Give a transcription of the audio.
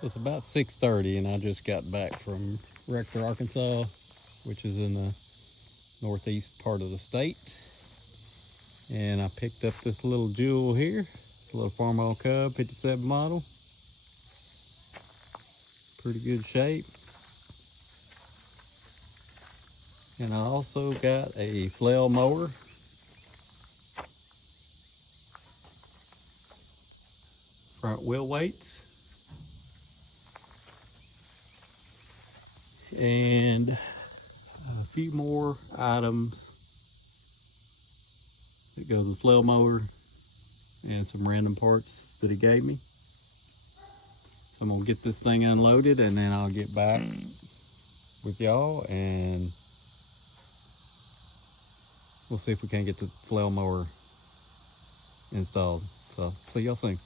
It's about 6:30 and I just got back from Rector, Arkansas, which is in the northeast part of the state. And I picked up this little jewel here. It's a little Farmall Cub, 57 model. Pretty good shape. And I also got a Flail Mower. Front wheel weights. And a few more items that goes with Flail Mower and some random parts that he gave me. So I'm gonna get this thing unloaded and then I'll get back with y'all and we'll see if we can get the Flail Mower installed. So see y'all soon.